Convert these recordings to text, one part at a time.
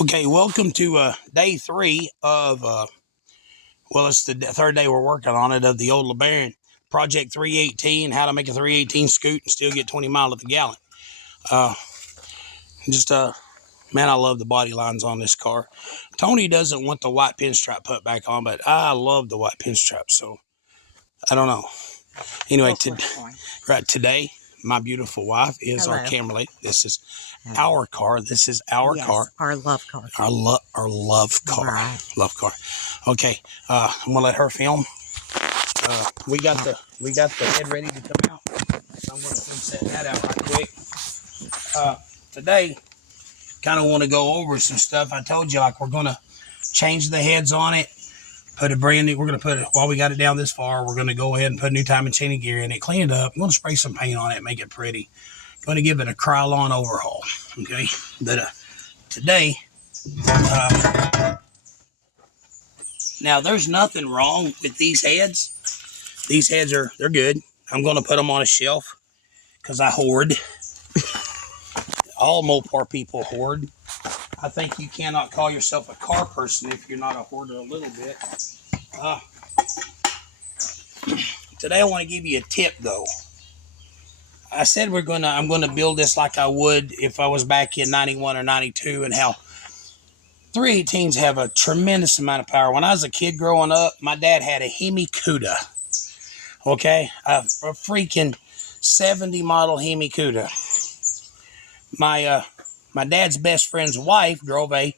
Okay, welcome to day 3 of, well, it's the third day we're working on it, of the old LeBaron Project 318, how to make a 318 scoot and still get 20 miles to the gallon. Uh, just, man, I love the body lines on this car. Tony doesn't want the white pinstripe put back on, but I love the white pinstripe, so I don't know. Anyway, today, my beautiful wife is our camera lady. This is our car. This is our car. Our love car. Our love car. Right. Love car. Okay, I'm gonna let her film. We got the head ready to come out. So I'm gonna set that out right quick. Today, kind of want to go over some stuff. I told you, like, we're gonna change the heads on it. Put a brand new. We're gonna put it while we got it down this far. We're gonna go ahead and put a new time and chain of gear in it, clean it up. I'm gonna spray some paint on it, make it pretty. Going to give it a Krylon overhaul. Okay, but today, now there's nothing wrong with these heads. These heads they're good. I'm going to put them on a shelf because I hoard. All Mopar people hoard. I think you cannot call yourself a car person if you're not a hoarder a little bit. Today I want to give you a tip though. I said I'm gonna build this like I would if I was back in 91 or 92, and how 318s have a tremendous amount of power. When I was a kid growing up, my dad had a Hemi Cuda. Okay, a freaking 70 model Hemi Cuda. My dad's best friend's wife drove a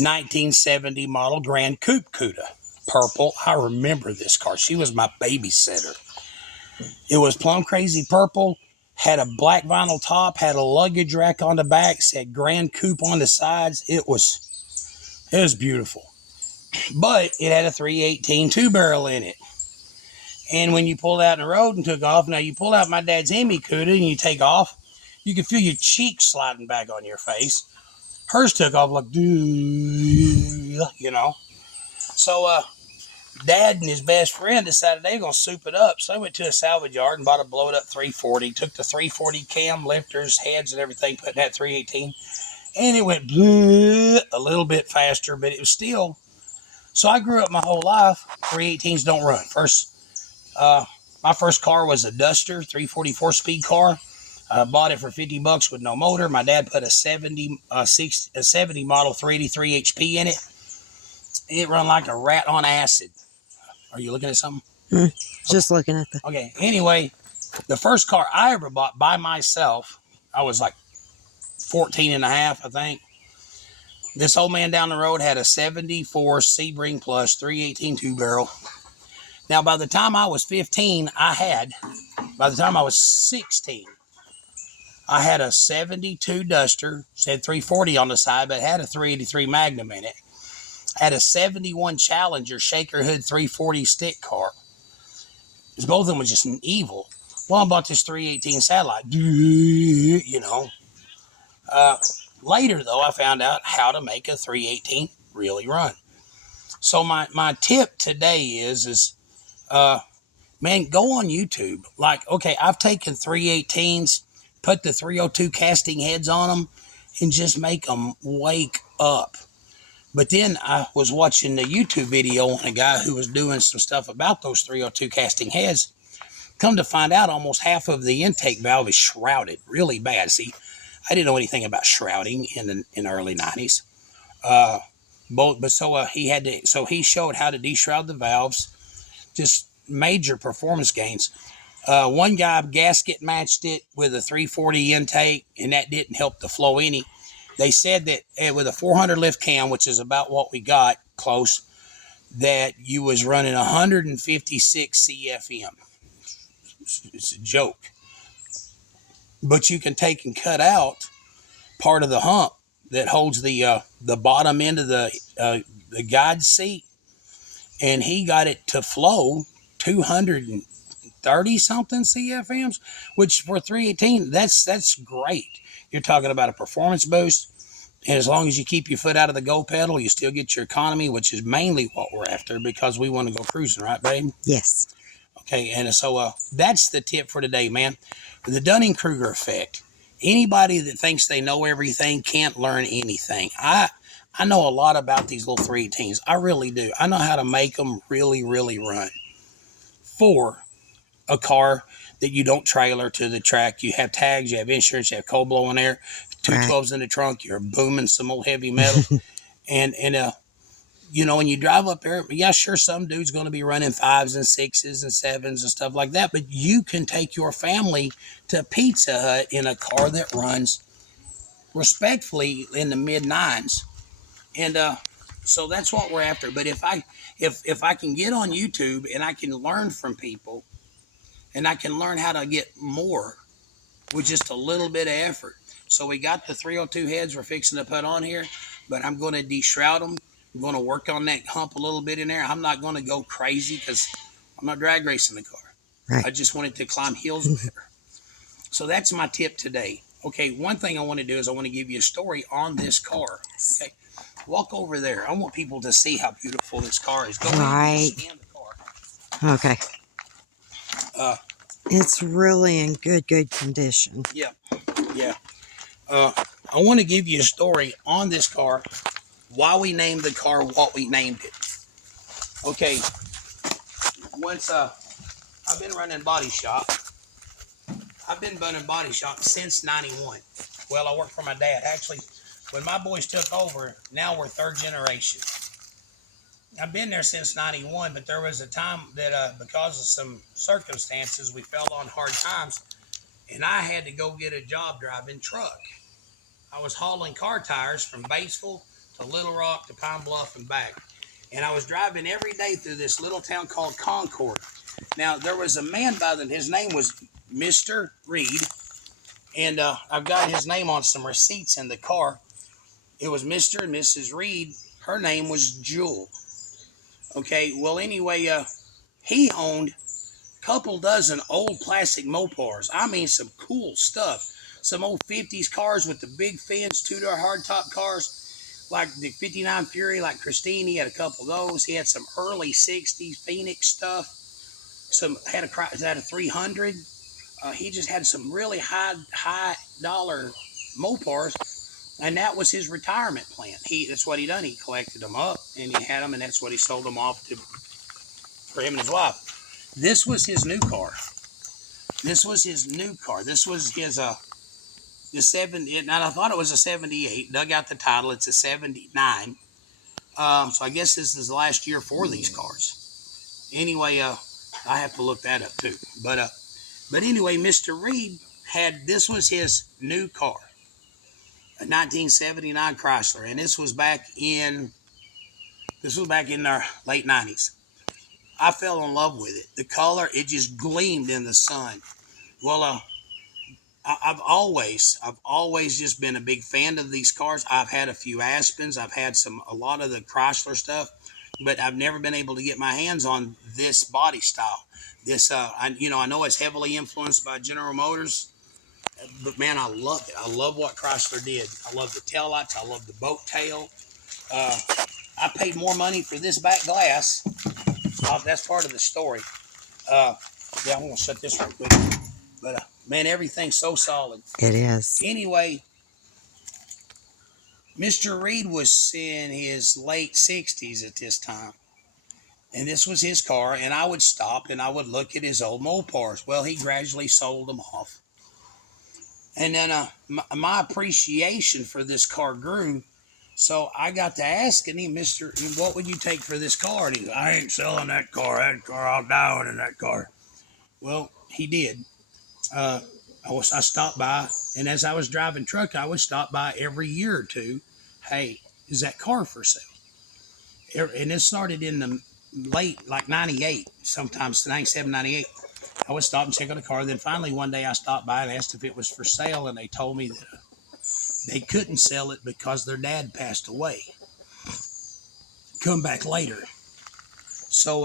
1970 model Grand Coupe Cuda, purple. I remember this car. She was my babysitter. It was plum crazy purple. Had a black vinyl top, had a luggage rack on the back, said Grand Coupe on the sides. It was beautiful. But it had a 318 two-barrel in it. And when you pulled out in the road and took off, now you pull out my dad's Hemi Cuda and you take off, you can feel your cheeks sliding back on your face. Hers took off like, you know. So, Dad and his best friend decided they were going to soup it up. So they went to a salvage yard and bought a blowed up 340. Took the 340 cam, lifters, heads, and everything, put in that 318. And it went a little bit faster, but it was still. So I grew up my whole life. 318s don't run. My first car was a Duster, 344 speed car. I bought it for $50 with no motor. My dad put a 70 model 383 HP in it. It run like a rat on acid. Are you looking at something? Just looking at the... Okay, anyway, the first car I ever bought by myself, I was like 14 and a half, I think. This old man down the road had a 74 Sebring Plus 318 two-barrel. Now, by the time I was 16, I had a 72 Duster, said 340 on the side, but had a 383 Magnum in it. Had a 71 Challenger Shaker Hood 340 stick car. Both of them was just an evil. Well, I bought this 318 Satellite. You know. Later, though, I found out how to make a 318 really run. So my tip today is man, go on YouTube. Like, okay, I've taken 318s, put the 302 casting heads on them, and just make them wake up. But then I was watching the YouTube video on a guy who was doing some stuff about those 302 casting heads. Come to find out, almost half of the intake valve is shrouded really bad. See, I didn't know anything about shrouding in the early 90s. He showed how to deshroud the valves. Just major performance gains. One guy gasket matched it with a 340 intake, and that didn't help the flow any. They said that with a 400 lift cam, which is about what we got, close, that you was running 156 CFM. It's a joke. But you can take and cut out part of the hump that holds the bottom end of the guide seat, and he got it to flow 230 something CFMs, which for 318, that's great. You're talking about a performance boost, and as long as you keep your foot out of the go pedal, you still get your economy, which is mainly what we're after because we want to go cruising, right, babe? Yes. Okay, and so that's the tip for today, man. The Dunning-Kruger effect. Anybody that thinks they know everything can't learn anything. I know a lot about these little 318s. I really do. I know how to make them really, really run for a car that you don't trailer to the track. You have tags, you have insurance, you have cold blowing air, two Right. 12s in the trunk, you're booming some old heavy metal. And you know, when you drive up there, yeah, sure, some dude's going to be running 5s and 6s and 7s and stuff like that, but you can take your family to Pizza Hut in a car that runs respectfully in the mid 9s. And so that's what we're after. But if I can get on YouTube and I can learn from people and I can learn how to get more with just a little bit of effort. So we got the 302 heads we're fixing to put on here, but I'm going to deshroud them. I'm going to work on that hump a little bit in there. I'm not going to go crazy because I'm not drag racing the car. Right. I just want it to climb hills better. So that's my tip today. Okay, one thing I want to do is I want to give you a story on this car. Okay, walk over there. I want people to see how beautiful this car is. Go ahead and scan the car. Okay. It's really in good condition. Yeah, yeah. I want to give you a story on this car, why we named the car what we named it. Okay, once I've been running body shop. I've been running body shop since 91. Well, I worked for my dad. Actually, when my boys took over, now we're third generation. I've been there since 91, but there was a time that because of some circumstances, we fell on hard times, and I had to go get a job driving truck. I was hauling car tires from Batesville to Little Rock to Pine Bluff and back. And I was driving every day through this little town called Concord. Now, there was a man by the his name was Mr. Reed, and I've got his name on some receipts in the car. It was Mr. and Mrs. Reed. Her name was Jewel. Okay, well, anyway, he owned a couple dozen old plastic Mopars. I mean, some cool stuff. Some old 50s cars with the big fins, two-door hardtop cars, like the 59 Fury, like Christine. He had a couple of those. He had some early 60s Phoenix stuff. Had a 300. He just had some really high dollar Mopars, and that was his retirement plan. That's what he done. He collected them up, and he had them, and that's what he sold them off to for him and his wife. This was his new car. This was his the 70, and I thought it was a 78. Dug out the title. It's a 79. So I guess this is the last year for these cars. Anyway, I have to look that up too. But anyway, Mr. Reed this was his new car, a 1979 Chrysler, and this was back in our late 90s. I fell in love with it. The color, it just gleamed in the sun. Well, I've always just been a big fan of these cars. I've had a few Aspens. I've had a lot of the Chrysler stuff, but I've never been able to get my hands on this body style. I know it's heavily influenced by General Motors, but man, I love it. I love what Chrysler did. I love the taillights. I love the boat tail. I paid more money for this back glass. That's part of the story. Yeah, I'm gonna shut this real quick. But man, everything's so solid. It is. Anyway, Mr. Reed was in his late 60s at this time. And this was his car, and I would stop and I would look at his old Mopars. Well, he gradually sold them off. And then my appreciation for this car grew. So I got to asking him, what would you take for this car? And he goes, I ain't selling that car. I'll die in that car. Well, he did. I stopped by, and as I was driving truck, I would stop by every year or two. Hey, is that car for sale? And it started in the late, like 98, sometimes 97, 98. I would stop and check on the car. Then finally one day I stopped by and asked if it was for sale, and they told me that they couldn't sell it because their dad passed away. Come back later. So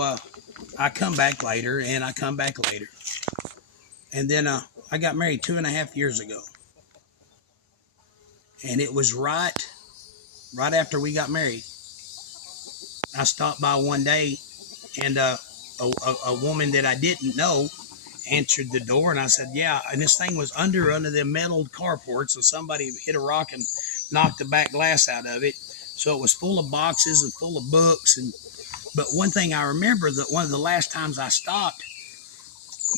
I come back later, and I come back later. And then I got married 2.5 years ago. And it was right after we got married. I stopped by one day, and a woman that I didn't know answered the door, and I said, "Yeah." And this thing was under the metal carports, and somebody hit a rock and knocked the back glass out of it. So it was full of boxes and full of books. And but one thing I remember, that one of the last times I stopped,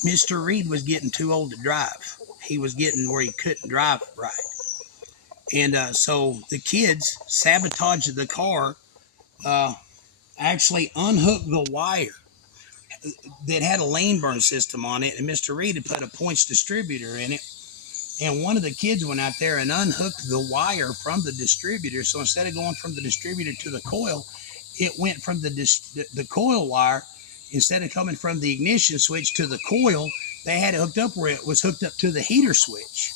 Mr. Reed was getting too old to drive. He was getting where he couldn't drive right, and so the kids sabotaged the car. Uh, Actually unhooked the wire that had a lane burn system on it, and Mr. Reed had put a points distributor in it. And one of the kids went out there and unhooked the wire from the distributor. So instead of going from the distributor to the coil, it went from the coil wire. Instead of coming from the ignition switch to the coil, they had it hooked up where it was hooked up to the heater switch.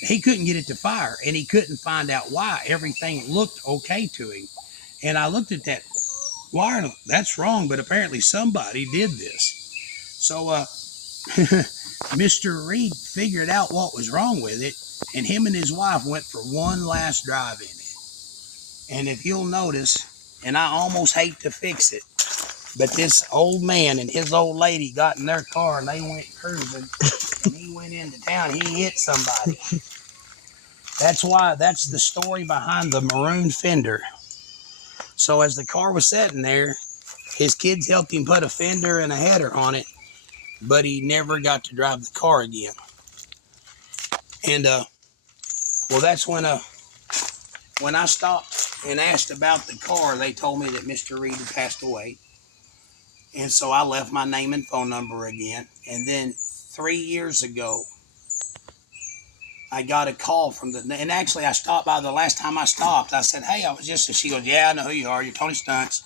He couldn't get it to fire, and he couldn't find out why. Everything looked okay to him. And I looked at that wire, that's wrong, but apparently somebody did this. So Mr. Reed figured out what was wrong with it, and him and his wife went for one last drive in it. And if you'll notice, and I almost hate to fix it, but this old man and his old lady got in their car and they went cruising, and he went into town. He hit somebody. That's the story behind the maroon fender. So as the car was sitting there, his kids helped him put a fender and a header on it, but he never got to drive the car again. And well, that's when I stopped and asked about the car, they told me that Mr. Reed had passed away. And so I left my name and phone number again. And then 3 years ago, I got a call from and actually I stopped by the last time I stopped. I said, "Hey, I was just," she goes, "Yeah, I know who you are. You're Tony Stunts.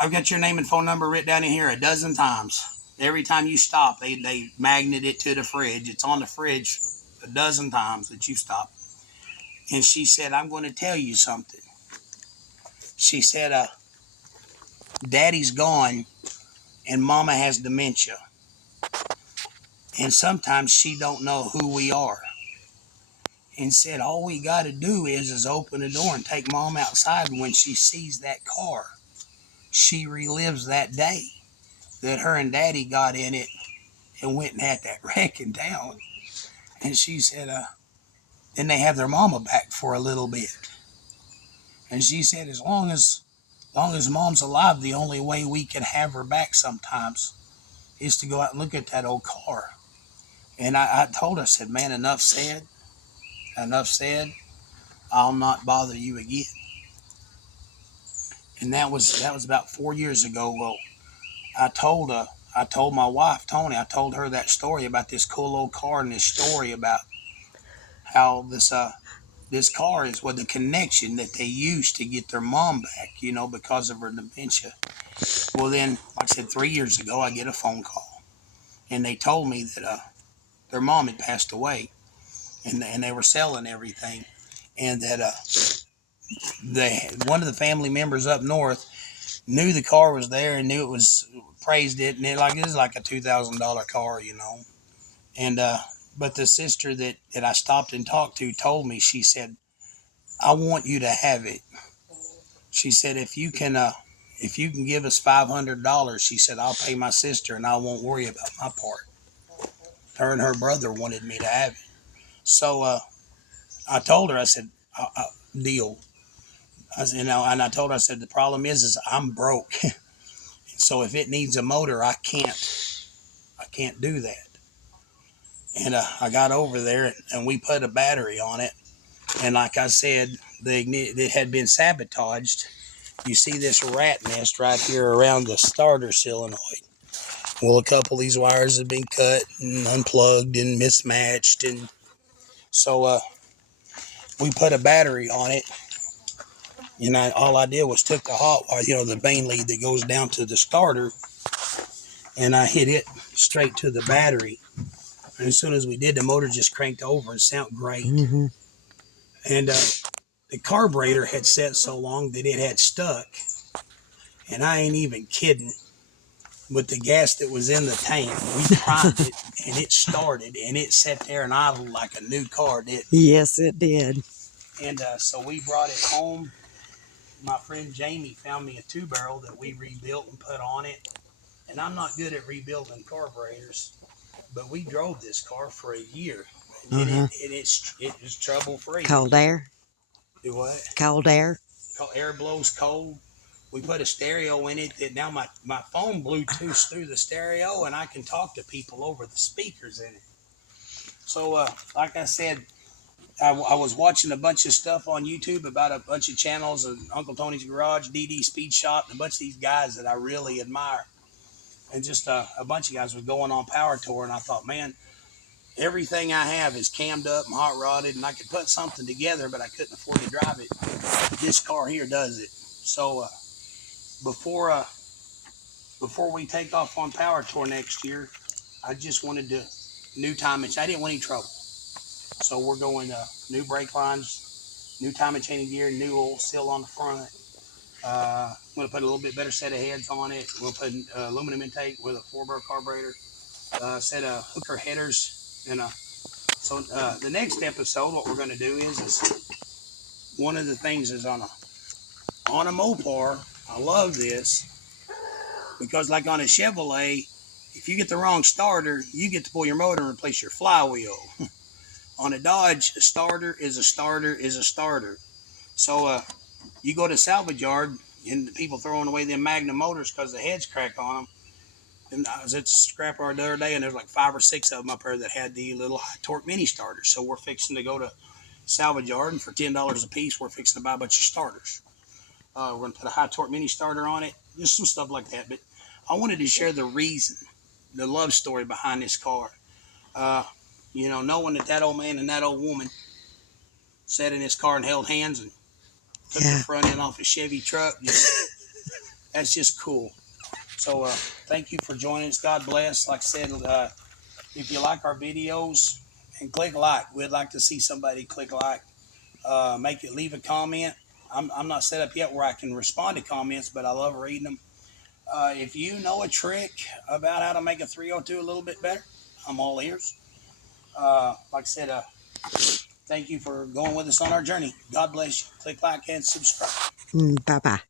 I've got your name and phone number written down in here a dozen times. Every time you stop, they magnet it to the fridge. It's on the fridge a dozen times that you stop." And she said, "I'm going to tell you something." She said, "Daddy's gone and Mama has dementia. And sometimes she don't know who we are." And said, "All we got to do is open the door and take Mom outside. And when she sees that car, she relives that day that her and Daddy got in it and went and had that wreck in town." And she said, then they have their mama back for a little bit. And she said, as long as Mom's alive, the only way we can have her back sometimes is to go out and look at that old car." And I told her, I said, "Man, enough said. Enough said. I'll not bother you again." And that was about 4 years ago. Well, I told my wife, Tony, I told her that story about this cool old car and this story about how this car is the connection that they used to get their mom back, because of her dementia. Well, then, like I said, 3 years ago, I get a phone call, and they told me that their mom had passed away, and they were selling everything, and that one of the family members up north knew the car was there and knew it was praised it, and it was like a $2,000 car. And but the sister that I stopped and talked to told me, she said, "I want you to have it." She said, if you can give us $500, she said, "I'll pay my sister and I won't worry about my part." Her and her brother wanted me to have it. So I told her, I said, "Deal." I said, and I told her, I said, "The problem is I'm broke. So if it needs a motor, I can't do that." And I got over there and we put a battery on it. And like I said, it had been sabotaged. You see this rat nest right here around the starter solenoid. Well, a couple of these wires have been cut and unplugged and mismatched. And so we put a battery on it. And all I did was took the hot wire, the main lead that goes down to the starter, and I hit it straight to the battery. And as soon as we did, the motor just cranked over and sounded great. Mm-hmm. And the carburetor had set so long that it had stuck. And I ain't even kidding. With the gas that was in the tank, we primed it and it started and it sat there and idled like a new car did. Yes, it did. And so we brought it home. My friend Jamie found me a 2-barrel that we rebuilt and put on it. And I'm not good at rebuilding carburetors, but we drove this car for a year, and Uh-huh. it is trouble free. Cold air. Do what? Cold air. Air blows cold. We put a stereo in it that now my phone Bluetooths through the stereo, and I can talk to people over the speakers in it. So, like I said, I was watching a bunch of stuff on YouTube about a bunch of channels of Uncle Tony's Garage, DD Speed Shop, and a bunch of these guys that I really admire. And just a bunch of guys was going on Power Tour, and I thought, man, everything I have is cammed up and hot rodded, and I could put something together, but I couldn't afford to drive it. This car here does it. So before uh, before we take off on Power Tour next year, I just wanted to new timing. I didn't want any trouble, so we're going new brake lines, new timing chain gear, new oil seal on the front. I'm going to put a little bit better set of heads on it. We'll put aluminum intake with a 4-bar carburetor, set of hooker headers, and the next episode, what we're going to do is one of the things is on a Mopar. I love this because, like on a Chevrolet, if you get the wrong starter, you get to pull your motor and replace your flywheel. On a Dodge, a starter is a starter is a starter. So you go to salvage yard and the people throwing away them Magnum motors because the heads crack on them. And I was at the scrap yard the other day, and there's like 5 or 6 of them up there that had the little high torque mini starters. So we're fixing to go to salvage yard, and for $10 a piece, we're fixing to buy a bunch of starters. We're going to put a high torque mini starter on it, just some stuff like that. But I wanted to share the reason, the love story behind this car. Uh, knowing that old man and that old woman sat in his car and held hands and took the Yeah. front end off a Chevy truck, that's just cool. So thank you for joining us. God bless. Like I said, if you like our videos, and click like. We'd like to see somebody click like. Leave a comment. I'm not set up yet where I can respond to comments, but I love reading them. If you know a trick about how to make a 302 a little bit better, I'm all ears. Like I said, thank you for going with us on our journey. God bless you. Click like and subscribe. Bye-bye.